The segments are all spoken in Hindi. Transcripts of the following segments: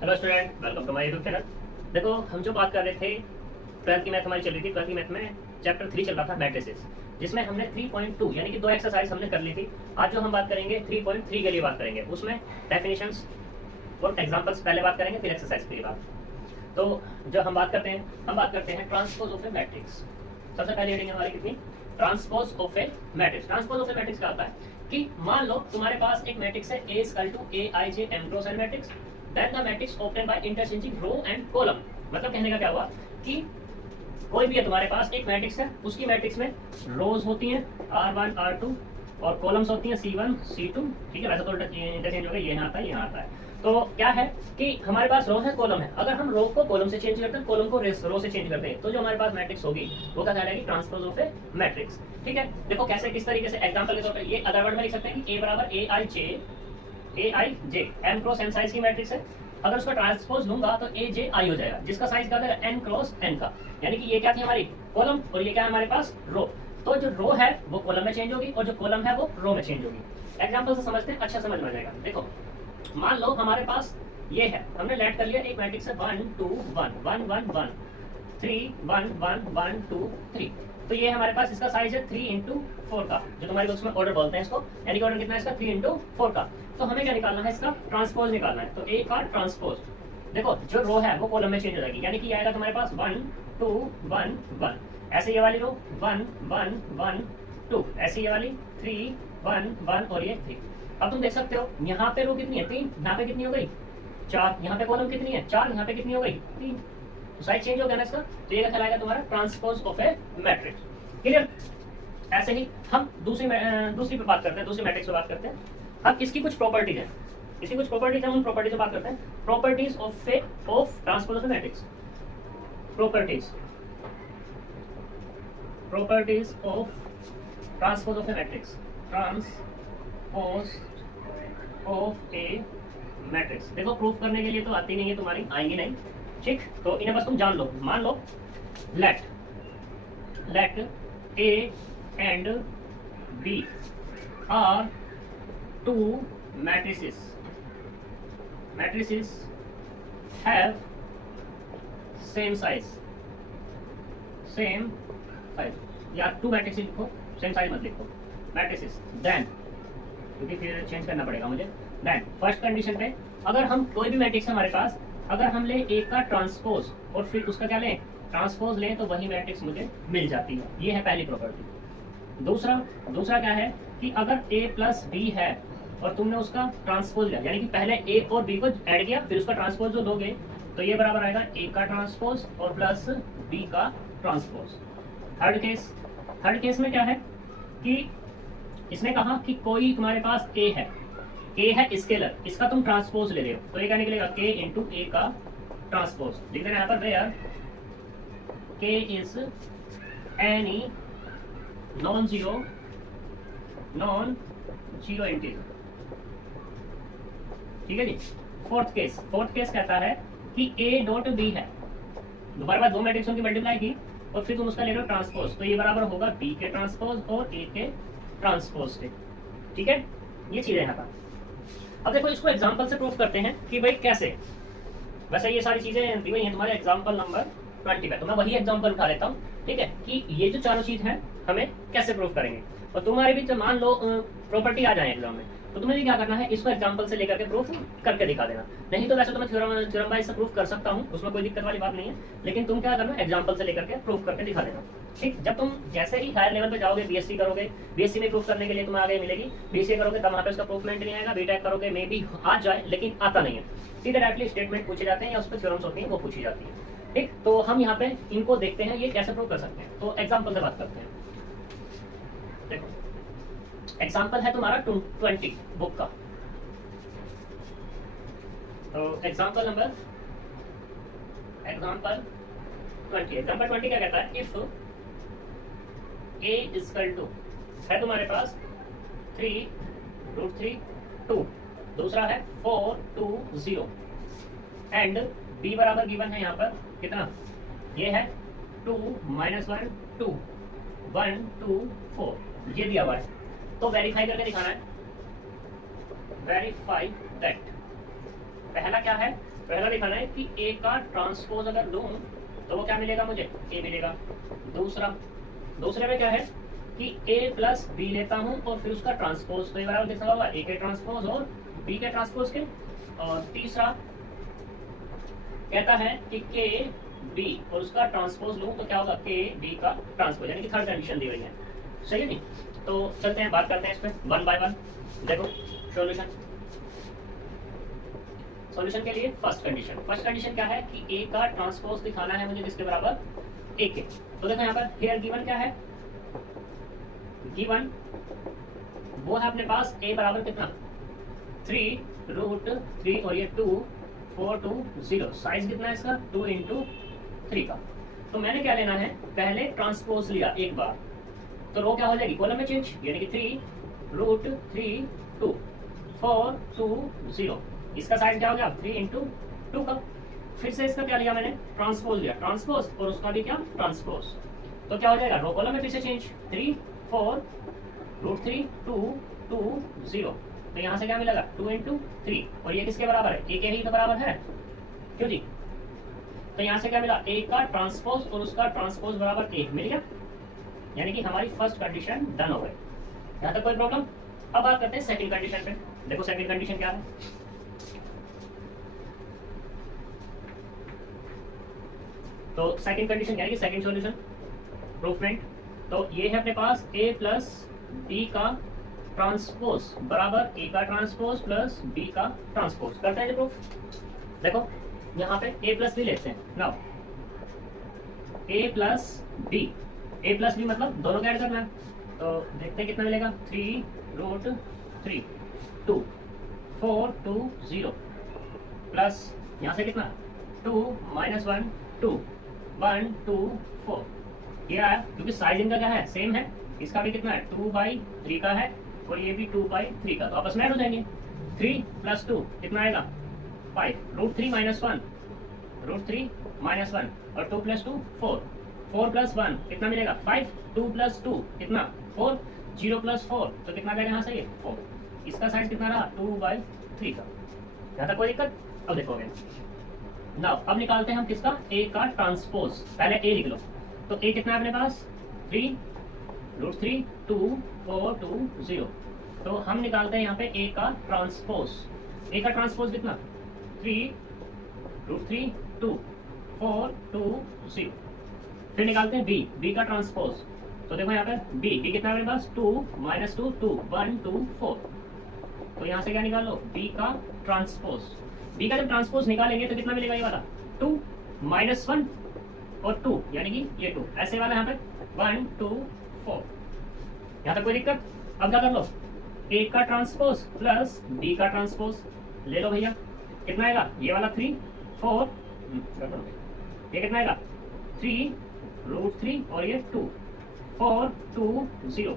Hello student, welcome to my YouTube channel. देखो, हम जो बात कर रहे थे, 12th की मैथ हमारी चल रही थी। 12th की मैथ में चैप्टर 3 चल रहा था मैट्रिसेस, जिसमें हमने 3.2 यानी कि 2 एक्सरसाइज हमने कर ली थी। आज जो हम बात करेंगे 3.3 के लिए बात करेंगे, उसमें डेफिनेशंस और एग्जांपल्स पहले बात करेंगे, फिर एक्सरसाइज के लिए बात। तो जो हम बात करते हैं ट्रांसपोज ऑफ ए मैट्रिक्स। सबसे पहले हेडिंग हमारी कितनी, transpose of A matrix. Transpose of A matrix क्या होता है कि मान लो तुम्हारे पास एक मैट्रिक्स है A equal to Aij m cross n matrix, then the matrix obtain by interchanging row and column. मतलब कहने का क्या हुआ कि कोई भी है तुम्हारे पास एक मैट्रिक्स है, उसकी मैट्रिक्स में रोज होती हैं R1 R2 और कॉलम्स होती हैं C1 C2। ठीक है, वैसे तो इंटरचेंज हो गया, ये यहाँ आता है, यहाँ आता है। तो क्या है कि हमारे पास रो है, कॉलम है। अगर हम रो को कॉलम से चेंज करते हैं, कॉलम को रो से चेंज करते हैं, तो जो हमारे पास मैट्रिक्स होगी वो क्या कहलाएगी, ट्रांसपोज ऑफ ए मैट्रिक्स। ठीक है, देखो कैसे, किस तरीके से एग्जांपल के तौर पर ये अदर वर्ड में लिख सकते हैं कि A बराबर Aij m cross n size की मैट्रिक्स है। अगर उसका ट्रांसपोज लूंगा तो Aj I हो जाएगा, जिसका साइज क्या है, n क्रॉस n का। यानी कि ये क्या थी हमारी कॉलम और ये क्या है हमारे पास रो। तो जो रो है वो कॉलम में चेंज होगी और जो कॉलम है वो रो में चेंज होगी। एग्जांपल से समझते हैं, अच्छा समझ में आ जाएगा। देखो, मान लो हमारे पास ये है, हमने लेट कर लिया एक मैट्रिक्स है 1 2 1 1 1 1 3 1 1 1 2 3। तो ये हमारे पास इसका साइज है 3 into 4 का, जो तुम्हारे बुक्स में ऑर्डर बोलते हैं इसको, यानी कि ऑर्डर कितना है इसका 3 into 4 का। तो हमें क्या निकालना है, इसका ट्रांसपोज निकालना है। तो ए का ट्रांसपोज, देखो जो रो है वो कॉलम में चेंज हो जाएगी, यानी कि आएगा तुम्हारे पास 1 2 1 1। ऐसे ये वाली रो 1 1 1 2, ऐसे ये वाली 3 1 1 और ये 3। अब तुम देख सकते हो यहाँ पे रो कितनी है, 3, यहाँ पे कितनी हो गई 4, यहाँ पे कॉलम कितनी है 4, यहाँ पे कितनी हो गई 3। तो साइज चेंज हो गया ना इसका, तो ये कहलाएगा तुम्हारा transpose of A matrix. Clear. ऐसे ही हम दूसरी पे बात करते हैं, दूसरी मैट्रिक्स पे बात करते हैं। अब इसकी कुछ प्रॉपर्टीज है, इसकी कुछ प्रॉपर्टीज है, उन प्रॉपर्टीज पे बात करते हैं। Properties of transpose of A matrix. Properties of transpose of A matrix. Transpose of A matrix. देखो, प्रूफ करने के लिए तो आती नहीं है तुम्हारी, आएंगी नहीं। ठीक, तो इन्हें बस तुम जान लो। मान लो late A and B are two matrices have same size या टू मैट्रिसेस लिखो, सेम साइज मत लिखो, मैट्रिसेस। देन, क्योंकि फिर चेंज करना पड़ेगा मुझे। देन फर्स्ट कंडीशन पे, अगर हम कोई भी मैट्रिक्स है हमारे पास, अगर हम ले ए का ट्रांसपोज और फिर उसका क्या लें, ट्रांसपोज लें, तो वही मैट्रिक्स मुझे मिल जाती है। ये है पहली प्रॉपर्टी। दूसरा क्या है कि अगर ए प्लस बी है और तुमने उसका ट्रांसपोज लिया, यानी कि पहले ए और बी को ऐड किया, फिर उसका ट्रांसपोज जो दोगे, तो ये बराबर आएगा ए का ट्रांसपोज और प्लस बी का ट्रांसपोज। थर्ड केस में क्या है कि इसने कहा कि कोई तुम्हारे पास ए है स्केलर, इसका तुम ट्रांसपोज ले रहे हो, तो ये क्या निकलेगा, के इंटू ए का ट्रांसपोज। लिख देना यहाँ पर, वेयर के is any non zero integer. ठीक है जी। फोर्थ केस कहता है कि ए डॉट बी है, तुम्हारे पास दो मैट्रिक्सों की मल्टीप्लाई की और फिर तुम उसका ले रहे हो ट्रांसपोज, तो ये बराबर होगा बी के ट्रांसपोज और ए के ट्रांसपोज के। ठीक है, ये चीज है यहाँ पर। अब देखो, इसको एग्जांपल से प्रूफ करते हैं कि भाई कैसे। वैसे ये सारी चीजें दी हुई हैं तुम्हारे एग्जांपल नंबर 20 पे, तो मैं वही एग्जांपल उठा लेता हूँ। ठीक है, कि ये जो चारों चीज है हमें कैसे प्रूफ करेंगे। और तुम्हारे भी मान लो प्रॉपर्टी आ जाए एग्जाम में, तो तुम्हें भी क्या करना है, इसको एग्जांपल से लेकर के प्रूफ करके दिखा देना। नहीं तो वैसे तो मैं थ्योरम वाइज से प्रूफ कर सकता हूँ, उसमें कोई दिक्कत वाली बात नहीं है, लेकिन तुम क्या करना, एग्जांपल से लेकर के प्रूफ करके दिखा देना। ठीक, जब तुम जैसे ही हायर लेवल पे जाओगे, बीएससी करोगे, बीएससी में प्रूफ करने के लिए तुम्हें आगे मिलेगी, बीसीए करोगे तब वहाँ पे उसका प्रूफमेंट नहीं आएगा, बीटेक करोगे मे भी आ जाए, लेकिन आता नहीं है। सीधे डायरेक्टली स्टेटमेंट पूछे जाते हैं या उस पर थ्योरम्स होती हैं वो पूछी जाती है। ठीक, तो हम यहाँ पे इनको देखते हैं, ये कैसे प्रूव कर सकते हैं। तो एग्जाम्पल से बात करते हैं। देखो, एग्जाम्पल है तुम्हारा 20 बुक का। तो एग्जाम्पल 20 क्या कहता है, इफ a इक्वल टू है तुम्हारे पास 3√3 2, दूसरा है 4 2 0 एंड b बराबर गिवन है यहाँ पर कितना, ये है 2 -1 2 1 2 4, ये दिया हुआ है। तो वेरीफाई करके दिखाना है, वेरीफाई दैट। पहला क्या है, पहला दिखाना है कि ए का ट्रांसपोज अगर लूं तो वो क्या मिलेगा, मुझे ए मिलेगा। दूसरे में क्या है कि ए प्लस बी लेता हूं और फिर उसका ट्रांसपोज, तो ये बराबर कितना होगा, ए के ट्रांसपोज और बी के ट्रांसपोज के। और तीसरा कहता है कि के बी और उसका ट्रांसपोज लूं तो क्या होगा, के बी का ट्रांसपोज, यानी कि थर्ड कंडीशन दी हुई है। सही है नहीं? तो चलते हैं बात करते हैं इस पे वन बाय वन। देखो सॉल्यूशन के लिए फर्स्ट कंडीशन क्या है कि ए का ट्रांसपोज दिखाना है मुझे किसके बराबर, ए के। तो देखो यहाँ पर हियर गिवन क्या है, गिवन वो है अपने पास ए बराबर कितना 3√3 और ये 2 4 2 0। साइज कितना है इसका 2 × 3 का। तो मैंने क्या लेना है, पहले ट्रांसपोज लिया एक बार, तो रो क्या हो जाएगी, कॉलम में चेंज, यानी कि 3√3 2 4 2 0। इसका साइज क्या हो गया 3 × 2 का। फिर से इसका क्या लिया मैंने, ट्रांसपोज लिया, ट्रांसपोज और उसका भी क्या ट्रांसपोज। तो क्या हो जाएगा, रो कॉलम में फिर से चेंज 3 4√3 2 2 0। तो यहाँ से क्या मिलेगा 2 × 3 और ये किसके बराबर है, ए के ही तो बराबर है, क्यों जी। तो यहाँ से क्या मिला, ए का ट्रांसपोज और उसका ट्रांसपोज बराबर 1 मिल गया, यानी कि हमारी फर्स्ट कंडीशन डन हो गई। यहाँ तक कोई प्रॉब्लम। अब बात करते हैं सेकंड कंडीशन पे। देखो सेकंड कंडीशन क्या है, तो सेकंड कंडीशन यानी कि सेकंड सॉल्यूशन प्रूफमेंट। तो ये है अपने पास a प्लस बी का ट्रांसपोज बराबर ए का ट्रांसपोज प्लस बी का ट्रांसपोज। करते हैं प्रूफ। देखो यहाँ पे a प्लस बी लेते हैं। नाउ a प्लस बी मतलब दोनों का ऐड करना है, तो देखते हैं कितना मिलेगा 3√3 2 4 2 0 प्लस यहाँ से कितना 2 -1 2 1 2 4। ये आया क्योंकि साइज इनका क्या है, सेम है। इसका भी कितना है 2/3 का है और ये भी 2/3 का, तो आपस में ऐड हो जाएंगे। 3 + 2 कितना आएगा 5√3 - 1 और 2 + 2 4 4 + 1 कितना मिलेगा 5 2 + 2 कितना 4 0 + 4 तो कितना गया यहाँ से ये 4। इसका साइज कितना रहा 2/3 का। यहाँ तक कोई दिक्कत। अब देखोगे नाउ अब निकालते हैं हम किसका, ए का ट्रांसपोज। पहले ए लिख लो, तो ए कितना है अपने पास 3√3 2 4 2 0। तो हम निकालते हैं यहाँ पे ए का ट्रांसपोज। ए का ट्रांसपोज कितना 3√3 2 4 2 0। फिर निकालते हैं बी का ट्रांसपोज। तो देखो यहाँ पे बी कितना है अपने पास 2 - 2 2 1 2 4। तो यहाँ से क्या निकाल लो बी का ट्रांसपोज। बी का जब ट्रांसपोज निकालेंगे तो कितना मिलेगा, ये वाला 2 -1 और 2 यानी कि ये 2 ऐसे वाला यहाँ पे 1 2 4। यहाँ तक कोई दिक्कत। अब क्या कर लो ए का ट्रांसपोज प्लस बी का ट्रांसपोज ले लो भैया। कितना आएगा ये वाला 3 4 ये कितना आएगा 3√3 और ये 2 4 2 0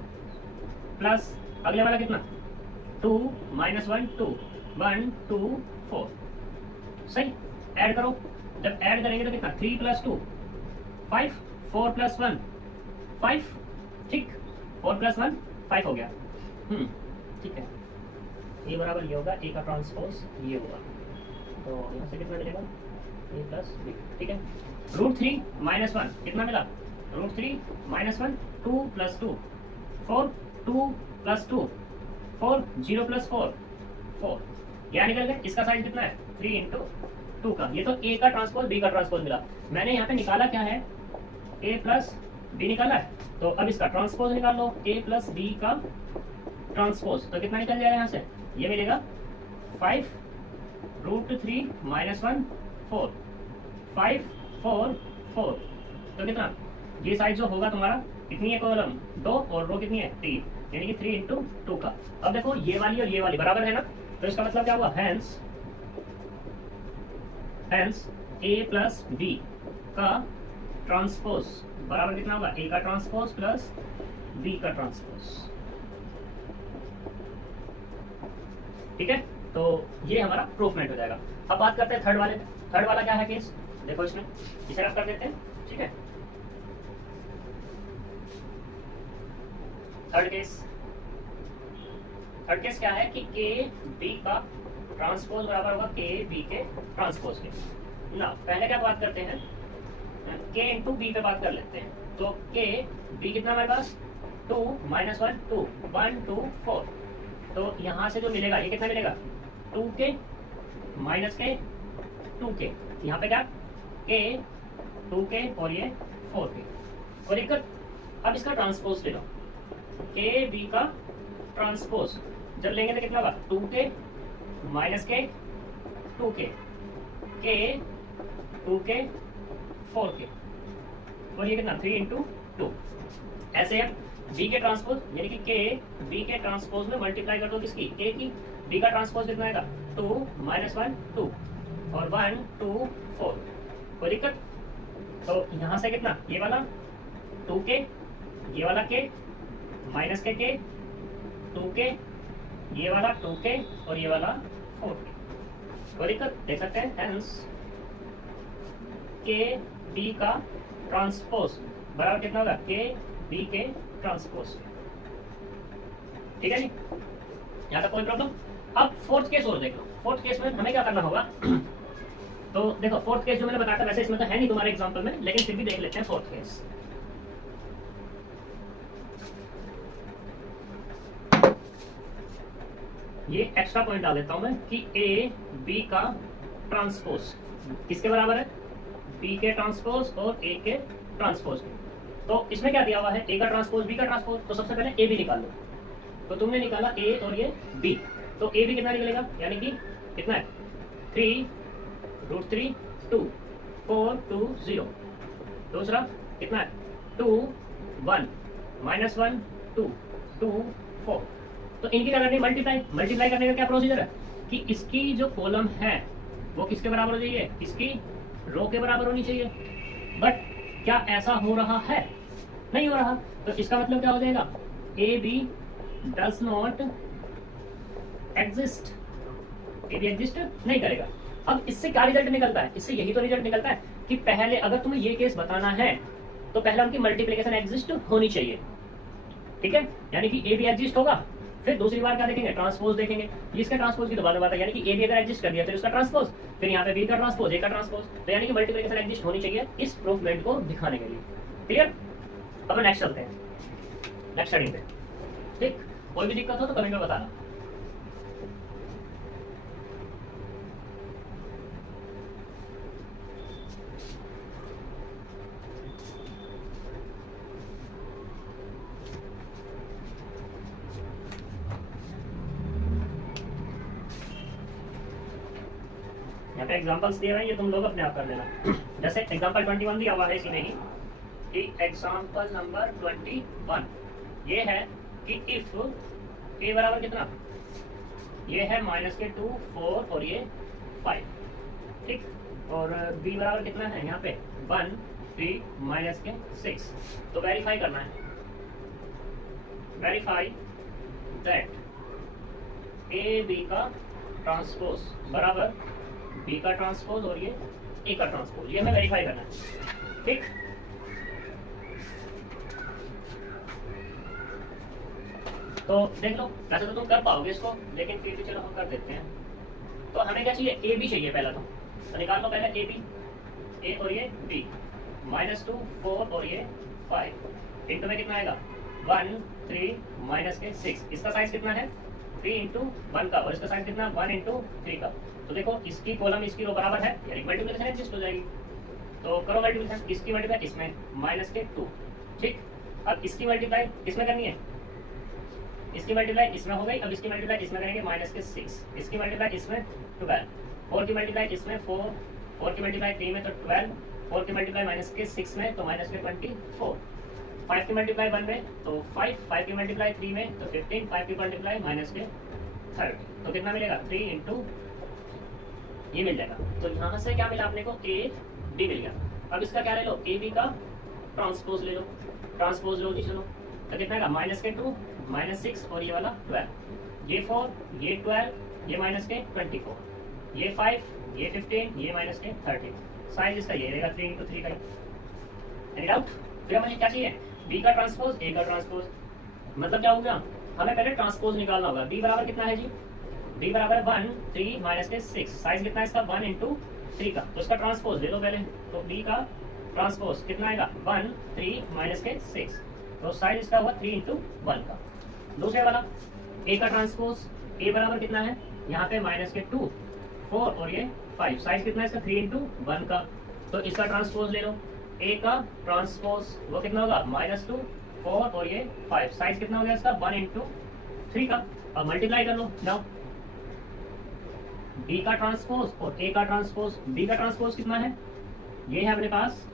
प्लस अगले वाला कितना 2 -1 2 1 2 4। सही ऐड करो, जब ऐड करेंगे तो कितना 3 + 2 5 4 + 1 5। ठीक 4 + 1 5 हो गया। ठीक है, ये बराबर ये होगा ए का ट्रांसपोज ये होगा। तो यहाँ से कितना मिलेगा ए प्लस बी। ठीक है √3 - 1 कितना मिला √3 - 1 2 + 2 4 2 + 2 4 0 + 4 4। यहाँ निकल गया। इसका साइज कितना है 3 × 2 का। ये तो ए का ट्रांसपोज बी का ट्रांसपोज मिला। मैंने यहाँ पे निकाला क्या है ए प्लस बी निकाला है, तो अब इसका ट्रांसपोज निकाल लो ए प्लस बी का ट्रांसपोज। तो कितना निकल जाएगा यहाँ से, ये मिलेगा 5√3 - 1 4 5 4 4। तो कितना ये साइज जो होगा तुम्हारा कितनी है, कॉलम 2 और रो कितनी है 3, यानी कि 3 × 2 का। अब देखो ये वाली और ये वाली बराबर है ना, तो इसका मतलब क्या हुआ हैंस ए प्लस बी का ट्रांसपोज बराबर कितना होगा ए का ट्रांसपोज प्लस बी का ट्रांसपोज। ठीक है, तो ये हमारा प्रूफमेंट हो जाएगा। अब बात करते हैं थर्ड वाले। थर्ड वाला क्या है केस, देखो इसमें इसे रफ कर देते हैं। ठीक है, थर्ड केस क्या है कि के बी का ट्रांसपोज बराबर होगा के बी के ट्रांसपोज के ना। पहले क्या बात करते हैं, के इंटू बी पे बात कर लेते हैं। तो के बी कितना हमारे पास 2 -1 2 1 2 4। तो यहाँ से जो मिलेगा ये कितना मिलेगा 2k माइनस के 2k। यहाँ पे क्या के 2k और ये 4k और एक। अब इसका ट्रांसपोज ले लो, के बी का ट्रांसपोज जब लेंगे तो कितना होगा 2k माइनस के 2k के 2k 4k और ये कितना 3 × 2। ऐसे अब बी के ट्रांसपोज यानी कि के बी के ट्रांसपोज में मल्टीप्लाई कर दो किसकी के की। बी का ट्रांसपोज कितना आएगा 2 -1 2 और 1 2 4। कोई दिक्कत? तो यहाँ से कितना ये वाला 2k ये वाला k माइनस के 2k ये वाला 2k और ये वाला 4k। कोई दिक्कत? देख सकते हैं हेंस के बी का ट्रांसपोज बराबर कितना होगा के बी के ट्रांसपोज। ठीक है जी, यहाँ तक कोई प्रॉब्लम? अब फोर्थ केस और देख लो। फोर्थ केस में हमें क्या करना होगा तो देखो फोर्थ केस जो मैंने बताया था वैसे इसमें तो है नहीं तुम्हारे एग्जांपल में, लेकिन फिर भी देख लेते हैं फोर्थ केस। ये एक्स्ट्रा पॉइंट डाल देता हूं मैं कि ए बी का ट्रांसपोज किसके बराबर है बी के ट्रांसपोज और ए के ट्रांसपोज। तो इसमें क्या दिया हुआ है ए का ट्रांसपोज बी का ट्रांसपोज। तो सबसे पहले ए बी निकाल लो। तो तुमने निकाला ए और ये बी, तो ए बी कितना निकलेगा यानी कि कितना है 3√3 2 4 2 0। दूसरा कितना है 2 1 -1 2 2 4। तो इनकी क्या करनी है मल्टीप्लाई करने का क्या प्रोसीजर है कि इसकी जो कॉलम है वो किसके बराबर हो चाहिए इसकी रो के बराबर होनी चाहिए। बट क्या ऐसा हो रहा है? नहीं हो रहा। तो इसका मतलब क्या हो जाएगा A B does not exist. A B exist नहीं करेगा। अब इससे क्या रिजल्ट निकलता है? इससे यही तो रिजल्ट निकलता है कि पहले अगर तुम्हें ये केस बताना है तो पहले उनकी मल्टीप्लिकेशन एग्जिस्ट होनी चाहिए। ठीक है, यानी कि ए बी एग्जिस्ट होगा, फिर दूसरी बार क्या देखेंगे ट्रांसपोज देखेंगे। इसका ट्रांसपोज की दोबारा बात है, यानी कि ए बी अगर एग्जिस्ट कर दिया फिर उसका ट्रांसपोज, फिर यहाँ पे बी का ट्रांसपोज ए का ट्रांसपोज। तो यानी कि मल्टीप्लिकेशन एग्जिस्ट होनी चाहिए इस प्रूफमेंट को दिखाने के लिए। क्लियर? अब नेक्स्ट चलते हैं नेक्स्ट स्टडी पे। ठीक, कोई भी दिक्कत हो तो कमेंट में बताना। यहाँ पे एग्जांपल्स दिए हुए हैं, ये तुम लोग अपने आप कर लेना। जैसे एग्जांपल 21 दिया हुआ है इसी में ही कि एग्जांपल नंबर 21 ये है कि इफ ए बराबर कितना ये है -2 4 और ये 5। ठीक, और बी बराबर कितना है यहाँ पे 1 3 -6। तो वेरीफाई करना है, वेरीफाई दैट ए बी का ट्रांसपोज बराबर बी का ट्रांसपोज और ये ए का ट्रांसपोज, ये हमें वेरीफाई करना है। ठीक, तो देख लो वैसे तो तुम कर पाओगे इसको, लेकिन फिर भी चलो हम कर देते हैं। तो हमें क्या चाहिए ए बी चाहिए पहला। तो निकाल लो पहले ए बी, ए और ये बी -2 4 और ये 5 इंटू में कितना आएगा 1 3 -6। इसका साइज कितना है 3 × 1 का, और इसका साइज कितना 1 × 3 का। तो देखो इसकी कॉलम इसकी रो बराबर है, यानी मल्टीप्लिकेशन एग्जिस्ट हो जाएगी। तो करो मल्टीप्लिकेशन, इसकी मल्टीप्लाई इसमें -2। ठीक, अब इसकी मल्टीप्लाई किसमें करनी है इसकी मल्टीप्लाई इसमें हो गई। अब इसकी मल्टीप्लाई इसमें करेंगे -6। इसकी मल्टीप्लाई इसमें 12। 4 की मल्टीप्लाई इसमें 4, 4 की मल्टीप्लाई 3 में तो 12, 4 की मल्टीप्लाई -6 में तो -24, 5 की मल्टीप्लाई 1 में तो 5, 5 की मल्टीप्लाई 3 में तो 15, 5 की मल्टीप्लाई -30। तो कितना मिलेगा 3 × ये मिल जाएगा। तो यहाँ से क्या मिला अपने को ए बी मिल गया। अब इसका क्या ले लो ए बी का ट्रांसपोज ले लो, ट्रांसपोज लो जी। चलो तो कितना है -2 -6 और ये वाला 12, ये 4 ये 12 ये -24, ये 5 ये 15 ये -30। साइज इसका ये रहेगा 3 × 3 का। Any doubt? फिर हमें क्या चाहिए बी का ट्रांसपोज ए का ट्रांसपोज। मतलब क्या हो गया हमें पहले ट्रांसपोज निकालना होगा। बी बराबर कितना है जी b बराबर 1 3 माइनस के 6, साइज कितना है इसका 1 इंटू 3 का, तो इसका ट्रांसपोज ले लो पहले, तो b का ट्रांसपोज कितना आएगा 1 3 माइनस के 6, तो साइज इसका हुआ 3 इंटू 1 का। दूसरे वाला a का ट्रांसपोज, a बराबर कितना है यहाँ पे माइनस के 2 4 और ये 5, साइज कितना है इसका 3 इंटू 1 का, तो इसका ट्रांसपोज ले लो, a का ट्रांसपोज वो कितना होगा -2 4 और ये 5, साइज कितना हो गया इसका 1 इंटू 3 का। अब मल्टीप्लाई कर लो नाउ, b का ट्रांसपोज और a का ट्रांसपोज, b का ट्रांसपोज कितना है, ये है अपने पास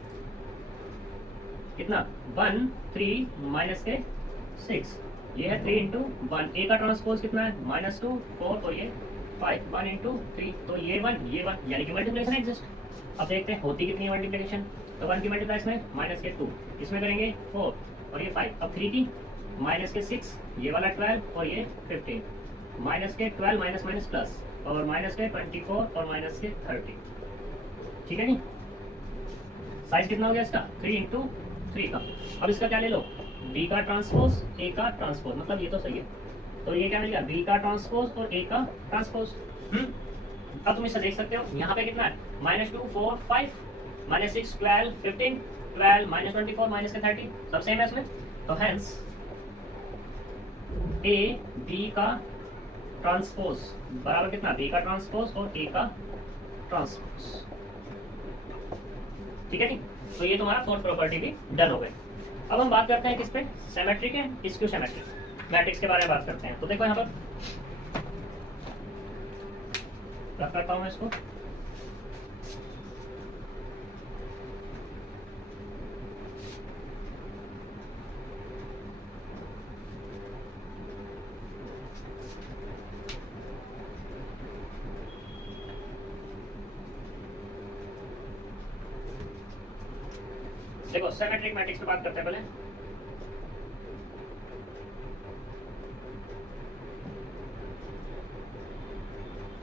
कितना 1 3 माइनस के 6, ये है 3 इंटू 1, a का ट्रांसपोज कितना है -2 4 और ये 5 1 इंटू 3, तो ये 1 यानी कि मल्टीप्लिकेशन एग्जिस्ट। अब देखते हैं होती कितनी है मल्टीप्लिकेशन, तो 1 की मल्टीप्लाई में माइनस के 2, इसमें करेंगे 4 और ये 5, अब 3 की माइनस के 6, ये वाला 12 और ये 15, माइनस के 12 माइनस माइनस प्लस और माइनस के 24 और माइनस के 30, ठीक है नी। साइज कितना हो गया इसका 3 इंटू 3 का। अब इसका क्या ले लो, b का ट्रांसपोज a का ट्रांसपोज, मतलब ये तो सही है, तो ये क्या मिल गया b का ट्रांसपोज और a का ट्रांसपोज। अब तुम इसे देख सकते हो यहाँ पे कितना है -2 4 5 -6 12 15 12 -24 माइनस के 30, सब सेम है इसमें, तो हेंस a b का ट्रांसपोज बराबर कितना b का ट्रांसपोज और a का ट्रांसपोज, ठीक है नी। तो ये तुम्हारा फोर्थ प्रॉपर्टी भी डन हो गई। अब हम बात करते हैं किस पे, सिमेट्रिक है स्क्यू सिमेट्रिक मैट्रिक्स के बारे में बात करते हैं। तो देखो यहाँ पर रख करता हूँ मैं इसको, देखो सिमेट्रिक मैट्रिक्स पे बात करते हैं पहले।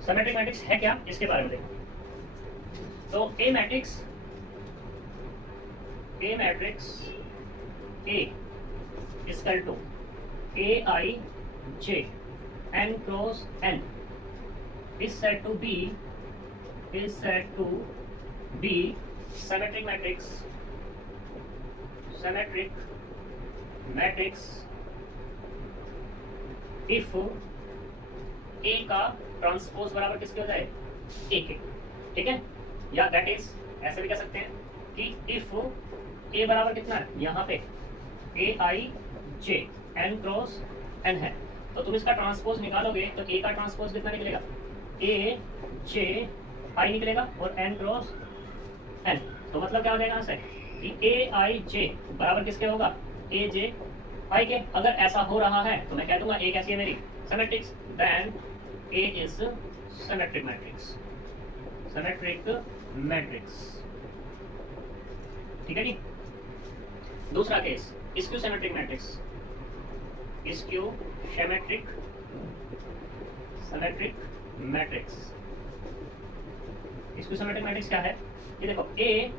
सिमेट्रिक मैट्रिक्स है क्या, इसके बारे में देखो। तो a matrix A equal to Aij n cross n is said to be symmetric matrix if A का ट्रांसपोज बराबर किसके हो जाए A के, ठीक है, या दैट इज ऐसे भी कह सकते हैं कि इफ A बराबर कितना है यहाँ पे Aij n क्रॉस n है, तो तुम इसका ट्रांसपोज निकालोगे तो A का ट्रांसपोज कितना निकलेगा Aj निकलेगा और n क्रॉस n, तो मतलब क्या हो जाएगा यहाँ से कि Aij बराबर किसके होगा Aj i के। अगर ऐसा हो रहा है तो मैं कह दूंगा A कैसी है मेरी symmetric, then A is symmetric matrix, ठीक है जी। दूसरा case skew symmetric matrix, skew symmetric matrix क्या है, ये देखो A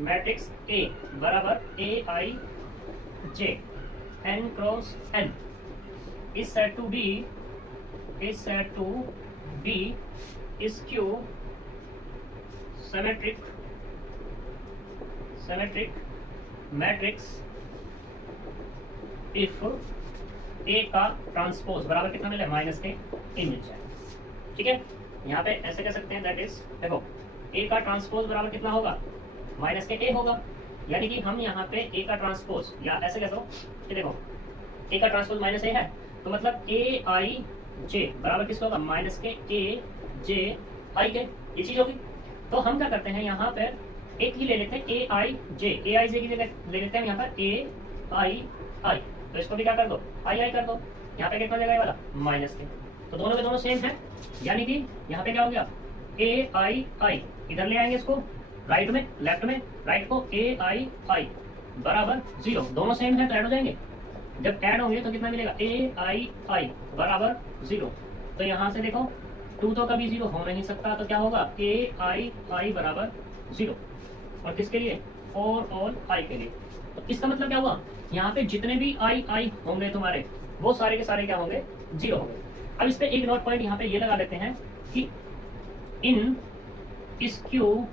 मैट्रिक्स A बराबर Aij n cross n is said to be skew symmetric matrix if A का ट्रांसपोज बराबर कितना मिले माइनस के A मिल जाए, ठीक है। यहाँ पे ऐसे कह सकते हैं दैट इज देखो A का ट्रांसपोज बराबर कितना होगा माइनस के A होगा, यानी कि हम यहाँ पे A का ट्रांसपोज, या ऐसे कह दो कि देखो A का ट्रांसपोज माइनस A है, तो मतलब Aij बराबर किसका होगा माइनस के Aj के, ये चीज होगी। तो हम क्या करते हैं यहाँ पर एक ही ले लेते हैं Aij की जगह ले लेते हैं यहाँ पर Ai, तो इसको भी क्या कर दो आई कर दो, यहाँ पे कितना जगह वाला माइनस के, तो दोनों के दोनों सेम है, यानी कि यहाँ पे क्या हो गया Ai इधर ले आएंगे इसको राइट में, लेफ्ट में राइट को Ai बराबर 0, दोनों सेम है तो ऐड हो जाएंगे, जब ऐड होंगे तो कितना मिलेगा Ai बराबर 0, तो यहाँ से देखो 2 तो कभी 0 हो नहीं सकता, तो क्या होगा Ai बराबर 0, और किसके लिए फॉर ऑल i के लिए। तो इसका मतलब क्या हुआ, यहाँ पे जितने भी आई होंगे तुम्हारे वो सारे के सारे क्या होंगे जीरो हो गई। अब इस पे एक नोट पॉइंट यहाँ पे ये लगा देते हैं कि इन skew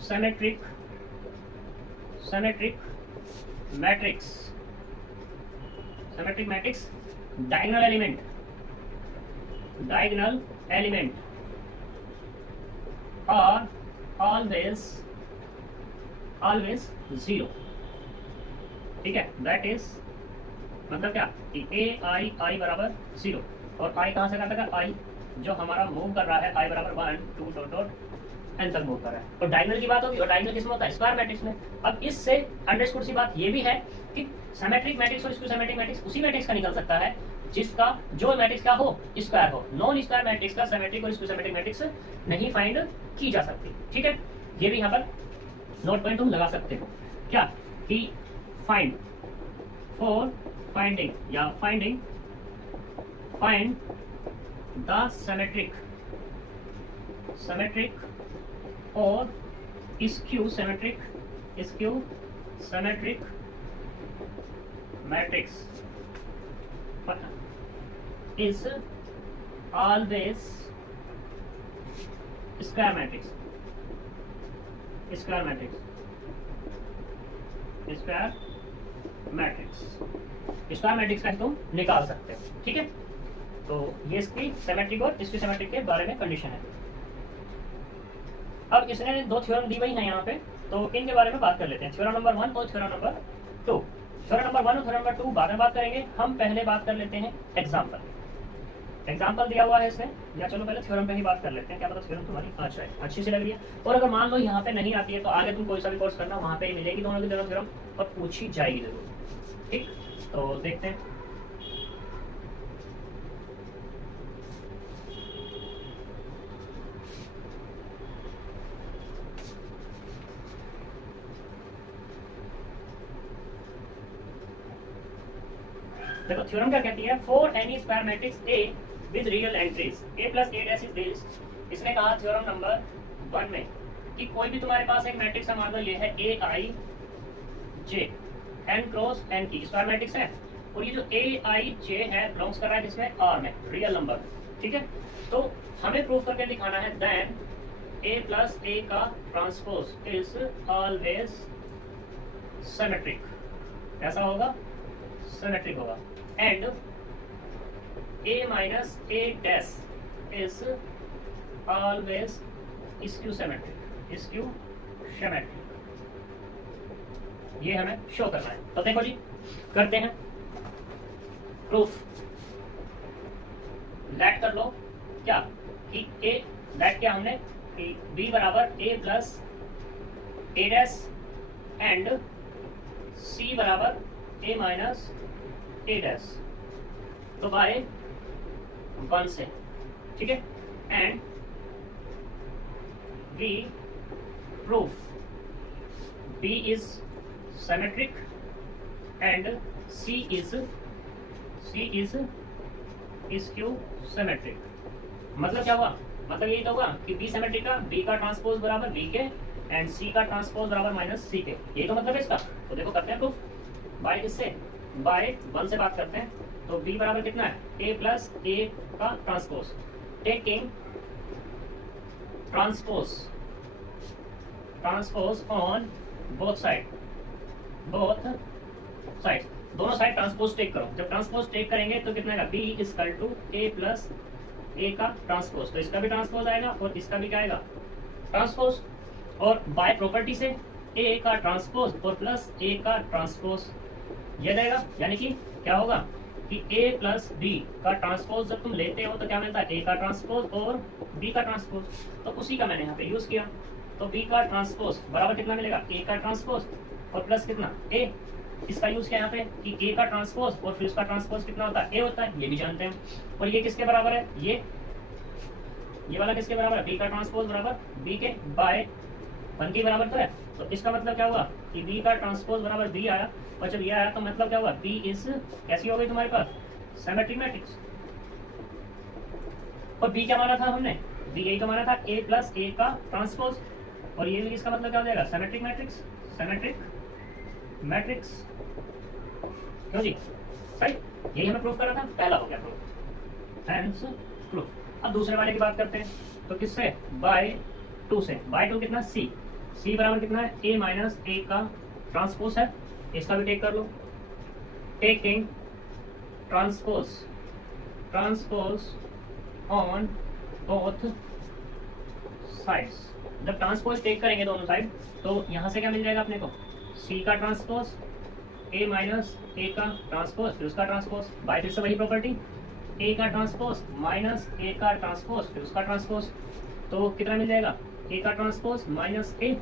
symmetric matrix diagonal element are always zero. ठीक है, दैट इज मतलब क्या कि आई बराबर जीरो, और आई कहाँ से कहाँ तक? आई जो हमारा मूव कर रहा है आई बराबर 1 2 डॉट डॉट एन तक मूव कर रहा है। और डायगोनल की बात होगी, और डायगोनल किसमें होता है? स्क्वायर मैट्रिक्स में। अब इससे अंडरस्टूड सी बात ये भी है कि सिमेट्रिक मैट्रिक्स और स्क्यू सिमेट्रिक मैट्रिक्स उसी मैट्रिक्स का निकल सकता है जिसका जो मैट्रिक्स का हो स्क्वायर हो। नॉन स्क्वायर मैट्रिक्स का सिमेट्रिक और स्क्यू सिमेट्रिक मैट्रिक्स नहीं फाइंड की जा सकती। ठीक है, ये भी यहाँ पर नोट पॉइंट तुम लगा सकते हो। क्या कि फाइंड द सिमेट्रिक और skew symmetric matrix is always square matrix का तुम निकाल सकते हो। ठीक है, तो ये इसकी सिमेट्रिक और इसकी सिमेट्रिक के बारे में कंडीशन है। अब इसने दो थ्योरम दी हुई है यहाँ पे, तो इनके बारे में बात कर लेते हैं। थ्योरम नंबर 1 और थ्योरम नंबर 2। थ्योरम नंबर 1 और थ्योरम नंबर 2 बाद में बात करेंगे। हम पहले बात कर लेते हैं एग्जाम्पल दिया हुआ है इसमें, या चलो पहले थ्योरम पे ही बात कर लेते हैं। क्या पता थ्योरम तुम्हारी अच्छा है, अच्छी सी लग रही है, और अगर मान लो यहाँ पे नहीं आती है तो आगे तुम कोई सा भी कोर्स करना वहाँ पे ही मिलेगी दोनों की दोनों थ्योरम, और पूछी जाएगी जरूर। ठीक, तो देखते हैं। देखो थ्योरम क्या कहती है, for N E square matrix A with real entries a plus a dash is this. इसने कहा थ्योरम नंबर 1 में कि कोई भी तुम्हारे पास एक मैट्रिक्स है, मान लो ये है a i j n cross n की स्क्वायर मैट्रिक्स है, और ये जो a i j है बिलोंग्स कर रहा है जिसमें r में रियल नंबर। ठीक है, तो हमें प्रूफ करके दिखाना है देन a प्लस a का ट्रांसपोज इज ऑलवेज सिमेट्रिक। ऐसा होगा, सिमेट्रिक होगा। And a minus a dash is always skew symmetric। ये हमें शो करना है, तो देखो जी करते हैं प्रूफ। लेट कर लो क्या कि a लेट क्या हमने कि b बराबर a plus a dash and c बराबर a माइनस a डैश, तो बाय 1 से। ठीक है, and we proof B is symmetric and C is skew symmetric. मतलब क्या हुआ? मतलब यही तो हुआ कि B सिमेट्रिक का B का ट्रांसपोज बराबर B के एंड C का ट्रांसपोज बराबर माइनस C के। यही तो मतलब है इसका। तो देखो करते हैं प्रूफ बाय किससे? बाय 1 से बात करते हैं। तो B बराबर कितना है? A प्लस A का transpose, taking transpose on both side, दोनों साइड ट्रांसपोज टेक करो। जब ट्रांसपोज टेक करेंगे तो कितना आएगा? B equal to A plus A का ट्रांसपोज, तो इसका भी ट्रांसपोज आएगा और इसका भी क्या आएगा? ट्रांसपोज। और बाय प्रॉपर्टी से A का ट्रांसपोज और प्लस A का ट्रांसपोज ये रहेगा। यानी कि क्या होगा कि A प्लस B का ट्रांसपोज जब तुम लेते हो तो क्या मिलता है? A का ट्रांसपोज और B का ट्रांसपोज। तो उसी का मैंने यहाँ पे यूज किया। तो B का ट्रांसपोज बराबर कितना मिलेगा? A का ट्रांसपोज और प्लस कितना? A। इसका यूज किया यहाँ पे कि A का ट्रांसपोज और फिर उसका ट्रांसपोज कितना होता है? A होता है, ये भी जानते हैं। और ये किसके बराबर है? ये वाला किसके बराबर है? B का ट्रांसपोज बराबर B के बाय 1 के बराबर तो है। तो इसका मतलब क्या हुआ कि B का ट्रांसपोज बराबर B आया, और जब ये आया तो मतलब क्या हुआ? B इज कैसी हो गई तुम्हारे पास? Symmetric matrix. और B क्या माना था हमने? B यही तो माना था A प्लस A का ट्रांसपोज, और ये भी इसका मतलब क्या हो जाएगा? Symmetric matrix. क्यों जी? राइट। यही हमें प्रूफ करना था, पहला हो गया प्रूफ, हेंस प्रूफ। अब दूसरे वाले की बात करते हैं, तो किससे, बाय 2 से। बाय 2 कितना, सी बराबर कितना है, ए माइनस ए का ट्रांसपोज है, इसका भी टेक कर लो, taking transpose on both sides. जब ट्रांसपोज टेक करेंगे दोनों साइड, तो यहाँ से क्या मिल जाएगा अपने को, सी का ट्रांसपोज ए माइनस ए का ट्रांसपोज फिर उसका ट्रांसपोज, बाय फिर से वही प्रॉपर्टी, ए का ट्रांसपोज माइनस ए का ट्रांसपोज फिर उसका ट्रांसपोज, तो कितना मिल जाएगा, ए का ट्रांसपोज माइनस ए,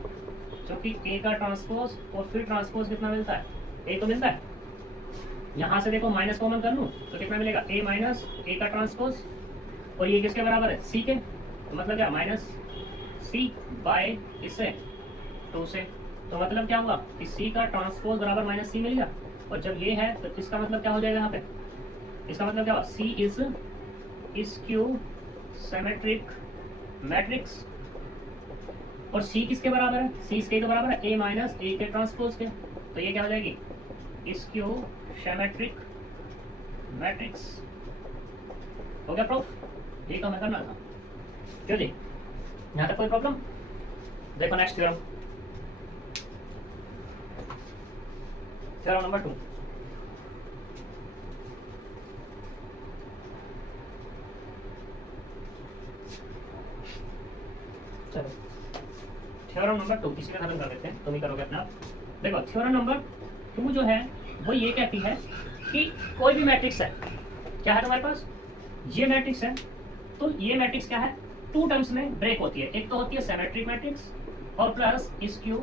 जो कि ए का ट्रांसपोज और फिर ट्रांसपोज कितना मिलता है, ए तो मिलता है। यहाँ से देखो माइनस कॉमन कर लूँ तो कितना मिलेगा, ए माइनस ए का ट्रांसपोज, और ये किसके बराबर है, सी के, तो मतलब क्या, माइनस सी बाय इससे 2 से, तो मतलब क्या हुआ कि सी का ट्रांसपोज बराबर माइनस सी मिल गया। और जब ये है तो इसका मतलब क्या हो जाएगा यहाँ पे, इसका मतलब क्या हुआ, सी इज क्यू सिमेट्रिक मैट्रिक्स, और सी किसके बराबर है, सी इसके बराबर है ए माइनस ए के ट्रांसपोज के, तो ये क्या हो जाएगी, इज क्यू सिमेट्रिक मैट्रिक्स। हो गया प्रूफ, ये तो हमें करना था। क्यों जी, यहाँ तक कोई प्रॉब्लम? देखो नेक्स्ट थ्योरम, थ्योरम नंबर 2। चलो थ्योरम नंबर 2 इसी में खत्म कर देते हैं, तुम ही करोगे अपना। देखो थ्योरम नंबर 2 जो है वो ये कहती है कि कोई भी मैट्रिक्स है, क्या है तुम्हारे पास, ये मैट्रिक्स है, तो ये मैट्रिक्स क्या है, 2 टर्म्स में ब्रेक होती है, एक तो होती है सिमेट्रिक मैट्रिक्स और प्लस स्क्यू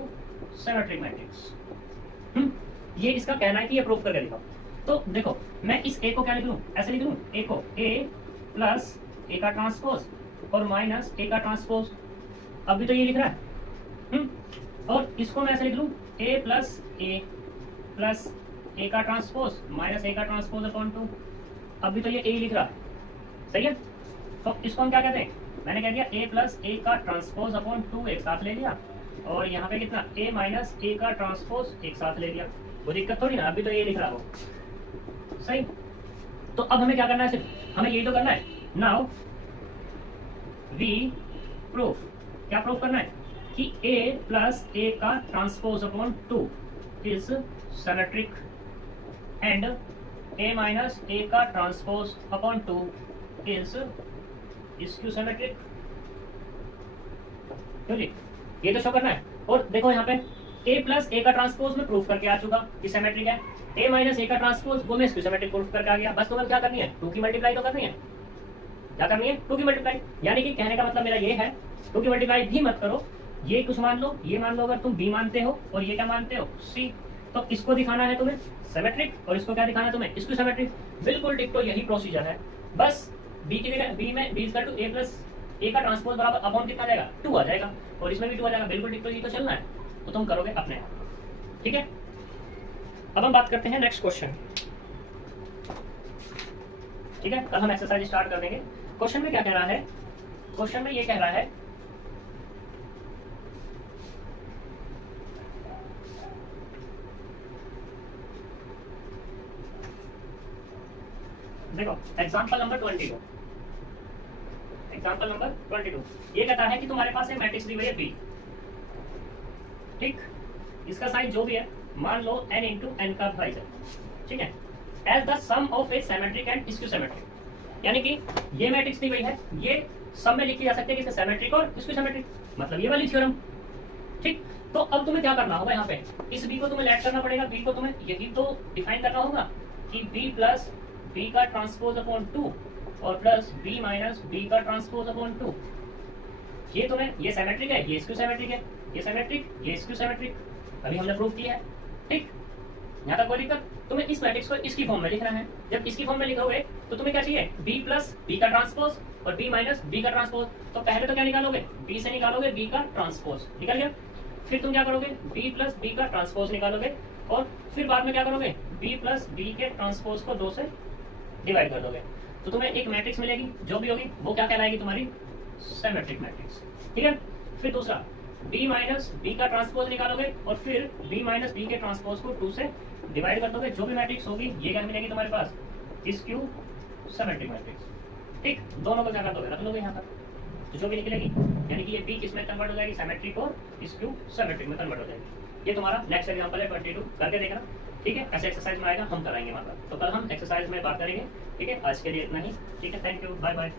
सिमेट्रिक मैट्रिक्स। ये इसका कहना है कि ये प्रूफ करके दिखाओ। तो देखो मैं इस ए को क्या लिख लूं, ऐसे लिख लूं, ए को ए प्लस ए का ट्रांसपोज और माइनस ए का ट्रांसपोज, अभी तो ये लिख रहा है। और इसको मैं ऐसे लिख लूं, ए प्लस ए का ट्रांसपोज माइनस ए का ट्रांसपोज अपॉन 2, अभी तो ये ए लिख रहा है, सही है। तो इसको हम क्या कहते हैं, मैंने कह दिया ए प्लस ए का ट्रांसपोज अपॉन 2 एक साथ ले लिया, और यहाँ पे कितना, ए माइनस ए का ट्रांसपोज एक साथ ले लिया, वो दिक्कत थोड़ी ना, अभी तो ये लिख रहा हो, सही। तो अब हमें क्या करना है, सिर्फ हमें यही तो करना है। नाउ वी प्रूफ, क्या प्रूफ करना है कि a प्लस ए का transpose upon 2 is symmetric and a minus A का transpose upon 2 is skew symmetric. क्यों जी, ये तो शो करना है। और देखो यहाँ पे a प्लस ए का ट्रांसपोज में प्रूफ करके आ चुका कि सिमेट्रिक है, a माइनस ए का ट्रांसपोज वो मैं स्क्यू सिमेट्रिक प्रूफ करके आ गया। बस तुम्हें क्या करनी है, 2 की मल्टीप्लाई तो करनी है, क्या करनी है, 2 की मल्टीप्लाई। यानी कि कहने का मतलब मेरा ये है, 2 की मल्टीप्लाई भी मत करो, ये कुछ मान लो, ये मान लो अगर तुम b मानते हो और ये क्या मानते हो, c, तो इसको दिखाना है तुम्हें सिमेट्रिक और इसको क्या दिखाना है तुम्हें, स्क्यू सिमेट्रिक। बिल्कुल डिक्टो यही प्रोसीजर है, बस b की जगह b में b equal to a plus A का ट्रांसपोज बराबर अपॉन कितना आ जाएगा, 2 आ जाएगा, और इसमें भी 2 आ जाएगा, बिल्कुल डिक्टो ये तो चलना है, तो तुम करोगे अपने आप, ठीक है। अब हम बात करते हैं नेक्स्ट क्वेश्चन, ठीक है। कल हम एक्सरसाइज स्टार्ट कर देंगे। क्वेश्चन में क्या कह रहा है, क्वेश्चन में ये कह रहा है देखो एग्जांपल नंबर 22, एग्जांपल नंबर 22 ये कहता है कि तुम्हारे पास एक मैट्रिक्स दी हुई है बी, ठीक, इसका साइज जो भी है मान लो n इंटू एन का भाइज है, ठीक है, as the sum of a symmetric and skew symmetric. यानी कि ये मैट्रिक्स दी गई है, ये सम में लिखी जा सकती है कि सिमेट्रिक और स्क्यू सिमेट्रिक, मतलब ये वाली थ्योरम, ठीक। तो अब तुम्हें क्या करना होगा, यहाँ पे इस बी को तुम्हें लेट करना पड़ेगा, बी को तुम्हें यही तो डिफाइन करना होगा कि बी प्लस बी का ट्रांसपोज अपॉन 2 और प्लस बी माइनस बी का ट्रांसपोज अपॉन 2। ये तुम्हें, ये सिमेट्रिक है, ये स्क्यू सिमेट्रिक है, ये सिमेट्रिक, ये स्क्यू सिमेट्रिक, अभी हमने प्रूफ किया है, ठीक। यहाँ तक कोई दिक्कत, तुम्हें इस मैट्रिक्स को इसकी फॉर्म में लिखना है। जब इसकी फॉर्म में लिखोगे तो तुम्हें क्या चाहिए, b प्लस बी का ट्रांसपोज और b माइनस बी का ट्रांसपोज। तो पहले तो क्या निकालोगे, b से निकालोगे b का ट्रांसपोज, निकल गया। फिर तुम क्या करोगे, b प्लस बी का ट्रांसपोज निकालोगे, और फिर बाद में क्या करोगे, b प्लस बी के ट्रांसपोज को 2 से डिवाइड कर दोगे, तो तुम्हें एक मैट्रिक्स मिलेगी, जो भी होगी वो क्या कहलाएगी, तुम्हारी सिमेट्रिक मैट्रिक्स, ठीक है। फिर दूसरा b माइनस बी का ट्रांसपोज निकालोगे और फिर b माइनस बी के ट्रांसपोज को 2 से डिवाइड कर दोगे, जो भी मैट्रिक्स होगी ये क्या मिलेगी तुम्हारे पास, स्क्यू सिमेट्रिक मैट्रिक्स। ठीक, दोनों को क्या कर दोगे, रख लोगे यहाँ पर, तो जो भी निकलेगी यानी कि ये बी किसमें कन्वर्ट हो जाएगी, सिमेट्रिक और स्क्यू सिमेट्रिक में कन्वर्ट हो जाएगी। ये तुम्हारा नेक्स्ट एग्जांपल है 22, करके देखना। ठीक है, ऐसे एक्सरसाइज में आएगा हम कराएंगे वहाँ पर, तो कल हम एक्सरसाइज में बात करेंगे। ठीक है, आज के लिए इतना ही। ठीक है, थैंक यू, बाय बाय।